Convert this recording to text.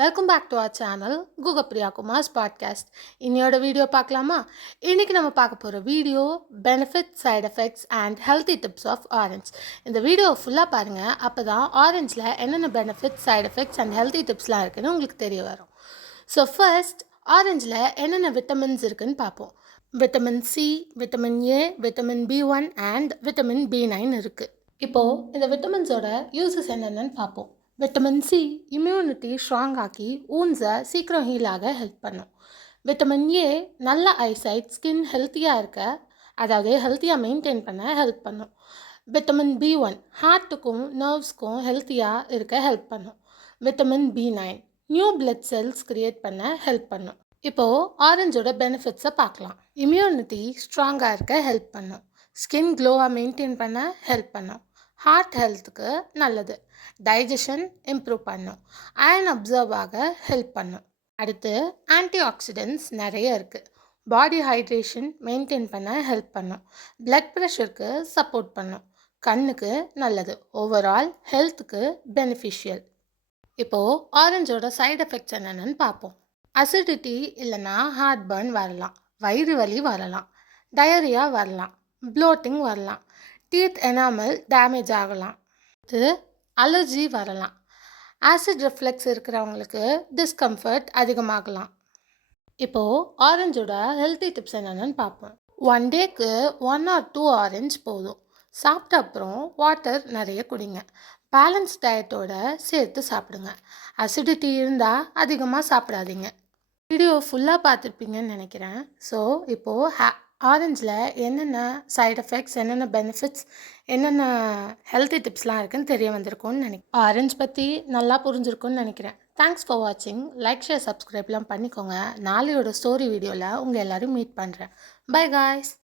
Welcome back to our channel Guhapriya Kumar's podcast. இன்னையோட video பார்க்கலாமா? இன்றைக்கி நம்ம பார்க்க போகிற video benefits, side effects and healthy tips of orange. இந்த வீடியோவை ஃபுல்லாக பாருங்கள். அப்போ தான் ஆரஞ்சில் என்னென்ன benefits, side effects and healthy டிப்ஸ்லாம் இருக்குதுன்னு உங்களுக்கு தெரிய வரும். ஸோ ஃபர்ஸ்ட், ஆரஞ்சில் என்னென்ன விட்டமின்ஸ் இருக்குதுன்னு பார்ப்போம். Vitamin C, vitamin A, vitamin B one and vitamin B nine இருக்குது. இப்போது இந்த விட்டமின்ஸோட யூசஸ் என்னென்னு பார்ப்போம். விட்டமின் சி இம்யூனிட்டி ஸ்ட்ராங் ஆக்கி ஊன்ஸை சீக்கிரம் ஹீல் ஆக ஹெல்ப் பண்ணும். விட்டமின் ஏ நல்ல ஐசைட், ஸ்கின் ஹெல்த்தியாக இருக்க, அதாவது ஹெல்த்தியாக மெயின்டைன் பண்ண ஹெல்ப் பண்ணும். விட்டமின் பி1 ஹார்ட்டுக்கும் நர்வ்ஸ்க்கும் ஹெல்த்தியாக இருக்க ஹெல்ப் பண்ணும். Vitamin B nine new blood cells create பண்ண ஹெல்ப் பண்ணும். இப்போது ஆரஞ்சோட பெனிஃபிட்ஸை பார்க்கலாம். இம்யூனிட்டி ஸ்ட்ராங்காக இருக்க ஹெல்ப் பண்ணும். ஸ்கின் க்ளோவாக மெயின்டைன் பண்ண ஹெல்ப் பண்ணும். ஹார்ட் ஹெல்த்துக்கு நல்லது. டைஜஷன் இம்ப்ரூவ் பண்ணும். அயர்ன் அப்சர்வ் ஆக ஹெல்ப் பண்ணும். அடுத்து ஆன்டி ஆக்சிடென்ட்ஸ் நிறைய இருக்குது. பாடி ஹைட்ரேஷன் மெயின்டைன் பண்ண ஹெல்ப் பண்ணும். பிளட் ப்ரெஷருக்கு சப்போர்ட் பண்ணும். கண்ணுக்கு நல்லது. ஓவரால் ஹெல்த்துக்கு பெனிஃபிஷியல். இப்போது ஆரஞ்சோட சைடு எஃபெக்ட்ஸ் என்னென்னு பார்ப்போம். அசிடிட்டி இல்லைன்னா ஹார்ட் பர்ன் வரலாம், வயிறு வலி வரலாம், டயரியா வரலாம், ப்ளோட்டிங் வரலாம், டீத் எனாமல் டேமேஜ் ஆகலாம், இது அலர்ஜி வரலாம், ஆசிட் ரிஃப்ளெக்ஸ் இருக்கிறவங்களுக்கு டிஸ்கம்ஃபர்ட் அதிகமாகலாம். இப்போது ஆரஞ்சோட ஹெல்த்தி டிப்ஸ் என்னென்னு பார்ப்போம். 1 டேக்கு 1 or 2 ஆரஞ்ச் போதும். சாப்பிட்ட அப்புறம் வாட்டர் நிறைய குடிங்க. பேலன்ஸ் டயட்டோட சேர்த்து சாப்பிடுங்க. அசிடிட்டி இருந்தால் அதிகமாக சாப்பிடாதீங்க. வீடியோ ஃபுல்லாக பார்த்துருப்பீங்கன்னு நினைக்கிறேன். ஸோ இப்போது ஆரஞ்சில் என்னென்ன சைட் எஃபெக்ட்ஸ், என்னென்ன பெனிஃபிட்ஸ், என்னென்ன ஹெல்த்தி டிப்ஸ்லாம் இருக்குதுன்னு தெரிய வந்திருக்கும்னு நினைக்கிறேன். ஆரஞ்ச் பற்றி நல்லா புரிஞ்சிருக்கும்னு நினைக்கிறேன். தேங்க்ஸ் ஃபார் வாட்சிங். லைக், ஷேர், சப்ஸ்கிரைப்லாம் பண்ணிக்கோங்க. நாளையோட ஸ்டோரி வீடியோவில் உங்கள் எல்லோரும் மீட் பண்ணுறேன். By guys.